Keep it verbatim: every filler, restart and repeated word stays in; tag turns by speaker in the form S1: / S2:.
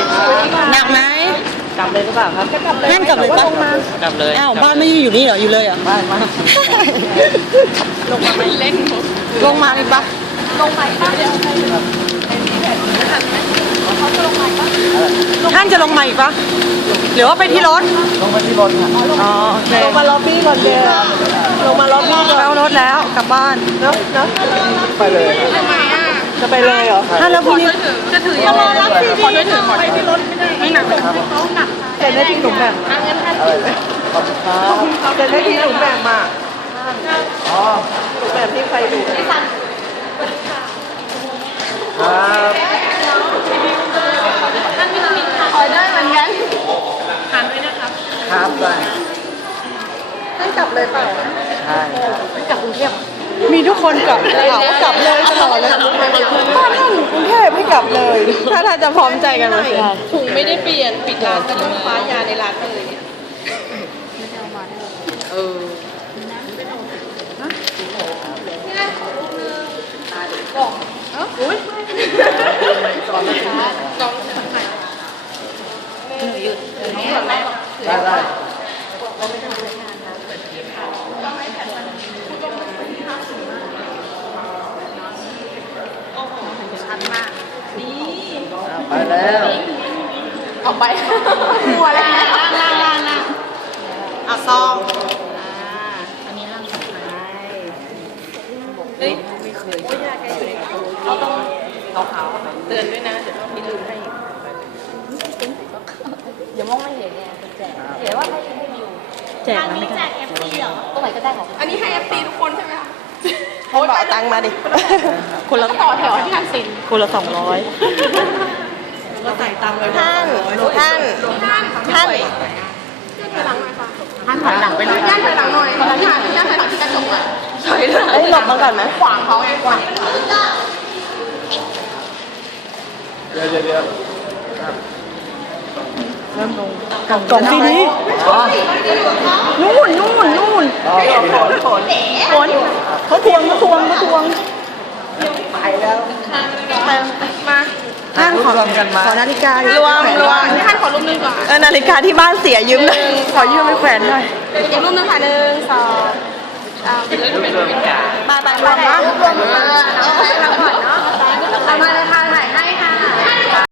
S1: หนักไหมกลับเลยหรือเปล่าครับนั่นกลับเลยปะกลับเลยอ้าวบ้านไม่อยู่นี่เหรออยู่เลยเหรอบ้านมาลงมาไม่เล่นลงมาเลยปะลงไปปะท่านจะลงมาอีกปะหรือว่าไปที่รถ
S2: ลงมาที่รถค่ะ
S1: อ๋อโอเค
S3: ลงมาล็อบบี้ก่อนเดียวลงมาล็อบบี้ก่อน
S1: เอารถแล้วกลับบ้าน
S3: เนาะเนาะ
S2: ไปเลย
S3: ทำไมอ่ะจะไปเลยเหรอ
S1: ถ้าแล้วพรุ่งนี้
S3: จะถือยังไงรับที่ขอช่วยถือไปที่รถไม่ได้ไม่หนักเขาหนักแต่ได้ที่หนุ่มแบบงั้นท่าน
S2: ขอบคุณครับ
S3: แต่ได้ที่หนุ่มแบบมาอ๋อหนุ่มแบบที่ใครดูที่ซัน
S2: ครับ
S3: ท่านวิตามินคอยได้เหมือนกันทานด้วยนะครับ
S2: ครับได้
S3: ท่านกลับเลยเปล่า
S2: ใช่
S3: กลับกรุงเทพมีทุกคนกลับเขากลับเลยตลอดเลยถ้าท่านกรุงเทพไม่กลับเลยถ้าท่านจะพร้อมใจกันเลยถุงไม่ได้เปลี่ยนปิดร้านก็ต้องคว้ายาในร้านไปเลย
S1: เออ
S3: อุ้ย
S2: ตอนนี้
S3: กองหนูหยุด
S2: ได้ได้ไปแล้ว
S3: ออกไปหัวแล้วล่างล่างล่างล่างเอาซองอันนี้ล่างสุดท้ายเฮ้ยไม่เคยเราต้องขาวๆเตือนด้วยนะเดี๋ยวต้องมีลืมให้
S4: เดี๋ยวมองไม่เห็นไงแจกเดี๋ยวว่าให้ให้วิว
S1: แจกนะไม่ได้
S4: แจก เอฟ ซี เหรอตรงไหนก็ได้ของ
S3: อันนี้ให้ เอฟ ซี ทุกคนใช่ไหมคะโอ้ยตังมาดิคนละต่อแถวที่ท่านสิน
S1: คนละสองร้อย
S3: ก็ใส่ตังเลยท่านท่านท่านถอยหลังหน่อยค่ะท่านถอยหลังไปหน่อยย่านถอยหลังหน่อยย่านย่านถอยหลังที่กระจกอ่ะถอยหลังเอ้ยหลบมาก่อนนะขวางเขาไงขวาง
S2: เดี๋ยวเดี๋ยวเดี๋ยว
S1: เริ่มลงกล่องซีดีนู่นนู่นนู่น
S3: ฝนฝนฝน
S1: เขาทวงเขาทวงเขาทวง
S3: ไปแล้วมา
S1: ท่านขอขอนาฬิการ
S3: วมรวมท่านขอรูปนึงก่อน
S1: เออนาฬิกาที่บ้านเสียยืมเลยขอยืมไปแขวนหน่อย
S3: อีกรูปนึงค่ะหนึ่งสองมาไปมาได้รวมมาเอาไปทำก่อนเนาะเอามาเลยค่ะถ่าย